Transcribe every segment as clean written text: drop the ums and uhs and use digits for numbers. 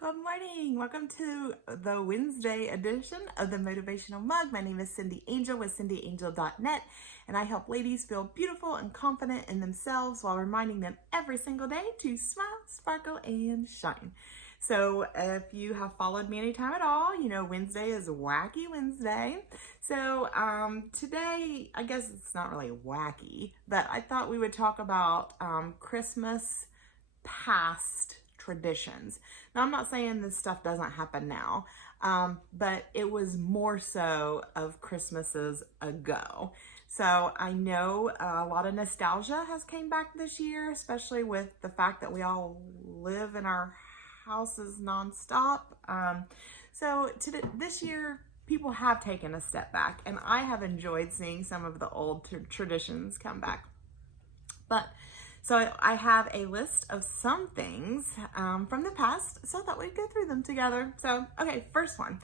Good morning. Welcome to the Wednesday edition of the Motivational Mug. My name is Cindy Angel with cindyangel.net, and I help ladies feel beautiful and confident in themselves while reminding them every single day to smile, sparkle, and shine. So if you have followed me anytime at all, you know Wednesday is Wacky Wednesday. So today, I guess it's not really wacky, but I thought we would talk about Christmas past traditions. Now, I'm not saying this stuff doesn't happen now, but it was more so of Christmases ago. So I know a lot of nostalgia has came back this year, especially with the fact that we all live in our houses nonstop. So this year, people have taken a step back, and I have enjoyed seeing some of the old traditions come back. So I have a list of some things from the past, so I thought we'd go through them together. So, okay, first one,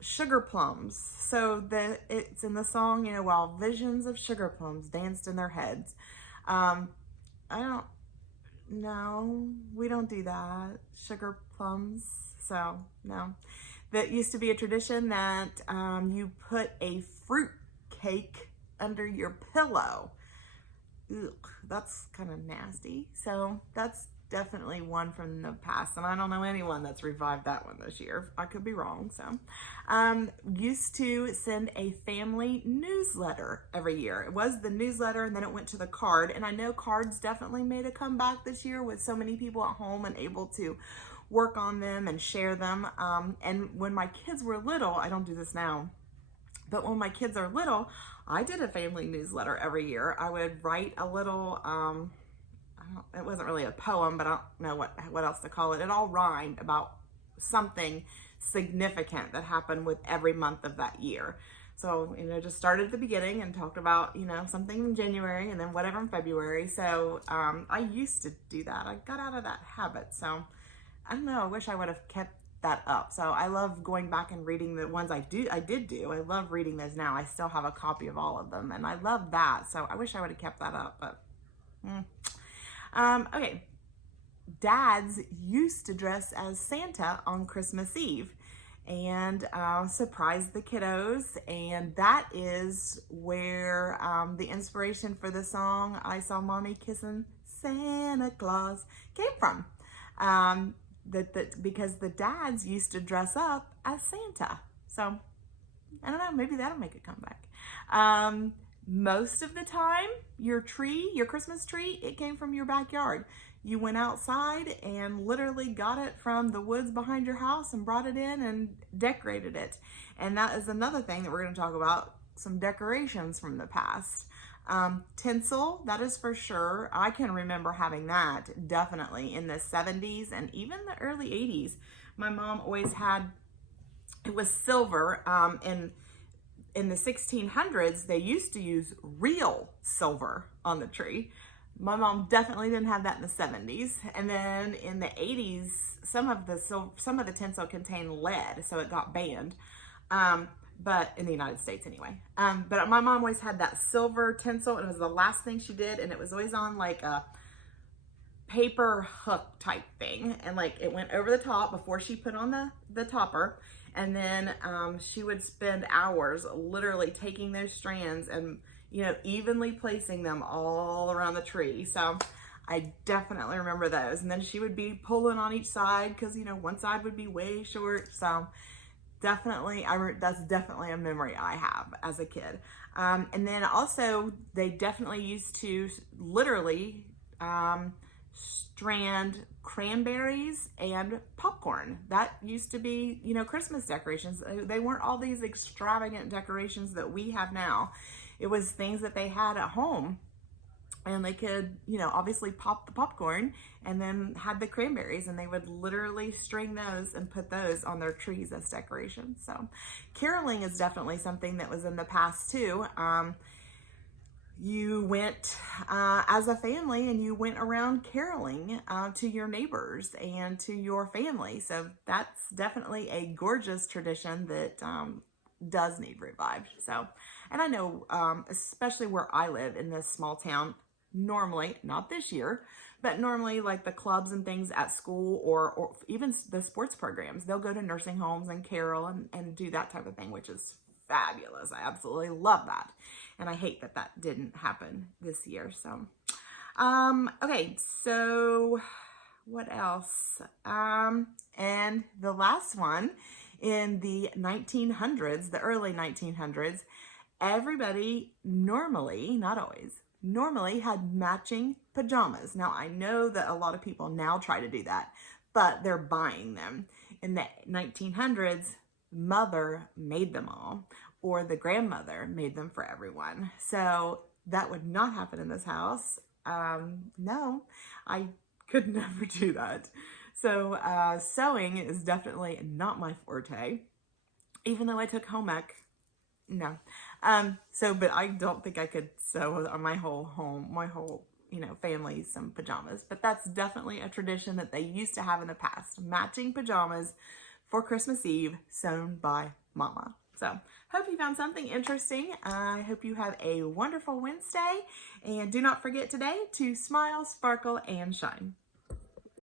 sugar plums. So it's in the song, while visions of sugar plums danced in their heads. I don't know, we don't do that, sugar plums, so no. That used to be a tradition that you put a fruit cake under your pillow. Ugh, that's kind of nasty. So that's definitely one from the past, and I don't know anyone that's revived that one this year. I could be wrong. So used to send a family newsletter every year. It was the newsletter, and then it went to the card, and I know cards definitely made a comeback this year with so many people at home and able to work on them and share them. And when my kids were little, I don't do this now, but when my kids are little, I did a family newsletter every year. I would write a little, it wasn't really a poem, but I don't know what else to call it. It all rhymed about something significant that happened with every month of that year. So, just started at the beginning and talked about, something in January and then whatever in February. So I used to do that. I got out of that habit. So I don't know, I wish I would have kept that up. So I love going back and reading the ones I did do. I love reading those now. I still have a copy of all of them, and I love that. So I wish I would have kept that up, but okay. Dads used to dress as Santa on Christmas Eve and surprise the kiddos, and that is where the inspiration for the song "I Saw Mommy Kissing Santa Claus" came from. Because the dads used to dress up as Santa. So I don't know, maybe that'll make a comeback. Most of the time, your Christmas tree, it came from your backyard. You went outside and literally got it from the woods behind your house and brought it in and decorated it. And that is another thing that we're going to talk about, some decorations from the past. Tinsel, that is for sure. I can remember having that definitely in the 70s and even the early 80s. My mom always had, it was silver. In the 1600s, they used to use real silver on the tree. My mom definitely didn't have that in the 70s. And then in the 80s, some of the tinsel contained lead, so it got banned. But in the United States anyway. But my mom always had that silver tinsel, and it was the last thing she did, and it was always on like a paper hook type thing, and like it went over the top before she put on the topper, and then she would spend hours literally taking those strands and evenly placing them all around the tree. So I definitely remember those, and then she would be pulling on each side because one side would be way short. So definitely, that's definitely a memory I have as a kid. And then also, they definitely used to literally strand cranberries and popcorn. That used to be, Christmas decorations. They weren't all these extravagant decorations that we have now. It was things that they had at home. And they could, obviously pop the popcorn and then had the cranberries, and they would literally string those and put those on their trees as decorations. So caroling is definitely something that was in the past too. You went as a family and you went around caroling to your neighbors and to your family. So that's definitely a gorgeous tradition that does need revived. So, and I know, especially where I live in this small town, normally, not this year, But normally, like the clubs and things at school, or even the sports programs, they'll go to nursing homes and carol and do that type of thing, which is fabulous. I absolutely love that. And I hate that that didn't happen this year. So, okay, so what else? And the last one, in the 1900s, the early 1900s, everybody normally, not always, normally had matching pajamas. Now, I know that a lot of people now try to do that, but they're buying them. In the 1900s, mother made them all, or the grandmother made them for everyone. So that would not happen in this house. No, I could never do that. So sewing is definitely not my forte, even though I took home ec. No. But I don't think I could sew on my whole home, my whole, family some pajamas. But that's definitely a tradition that they used to have in the past. Matching pajamas for Christmas Eve sewn by Mama. So hope you found something interesting. I hope you have a wonderful Wednesday. And do not forget today to smile, sparkle, and shine.